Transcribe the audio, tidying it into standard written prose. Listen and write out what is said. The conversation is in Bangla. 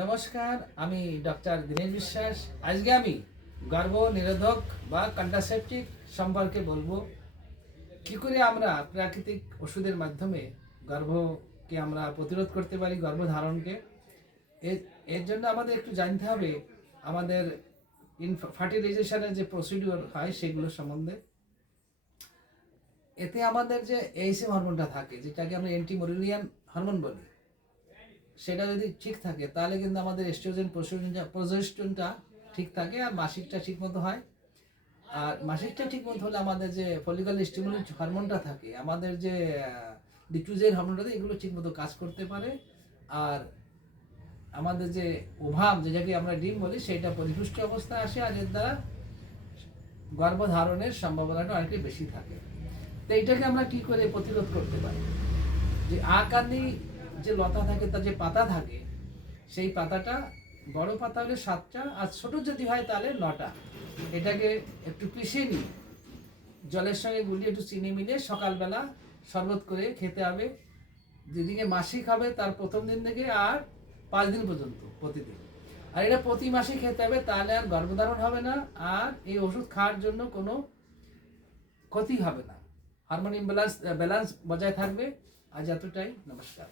নমস্কার, আমি ডক্টর দীনেশ বিশ্বাস। আজকে আমি গর্ভ নিরোধক বা কন্ট্রাসেপটিভ সম্পর্কে বলবো। কি করে আমরা প্রাকৃতিক ওষুধের মাধ্যমে গর্ভকে আমরা প্রতিরোধ করতে পারি, গর্ভধারণকে। এর এর জন্য আমাদের একটু জানতে হবে আমাদের ফার্টিলাইজেশনের যে প্রসিডিওর হয় সেগুলো সম্বন্ধে। এতে আমাদের যে এইসএম হরমোনটা থাকে, যেটাকে আমরা অ্যান্টিমোরিলিয়ান হরমোন বলি, সেটা যদি ঠিক থাকে তাহলে কিন্তু আমাদের এস্ট্রোজেন প্রজেস্টেরনটা ঠিক থাকে আর মাসিকটা ঠিক মতো হয়। আর মাসিকটা ঠিক মতো হলে আমাদের যে ফলিকুলার স্টিমুলেন্ট হরমোনটা থাকে, আমাদের যে ডিফিউজের হরমোনটা, এগুলো ঠিক মতো কাজ করতে পারে। আর আমাদের যে ওভাম, যেটাকে আমরা ডিম বলি, সেটা পরিপুষ্ট অবস্থায় আসে, আর এর দ্বারা গর্ভধারণের সম্ভাবনাটা অনেকটাই বেশি থাকে। তো এইটাকে আমরা কি করে প্রতিরোধ করতে পারি? যে আকান্দি যে লতা থাকে, তার যে পাতা থাকে, সেই পাতাটা বড় পাতা হলে 7টা, আর ছোট যদি হয় তাহলে 9টা। এটাকে একটু পিষে নিয়ে জলের সঙ্গে গুলিয়ে একটু চিনি মিলিয়ে সকালবেলা শরবত করে খেতে হবে। যেদিকে মাসিক হবে তার প্রথম দিন থেকে আর 5 দিন পর্যন্ত প্রতিদিন। আর এটা প্রতি মাসে খেতে হবে, তাহলে আর গর্ভধারণ হবে না, আর এই ওষুধ খাওয়ার জন্য কোনো ক্ষতি হবে না। হারমোন ব্যালেন্স বজায় থাকবে। আজ এতটাই, নমস্কার।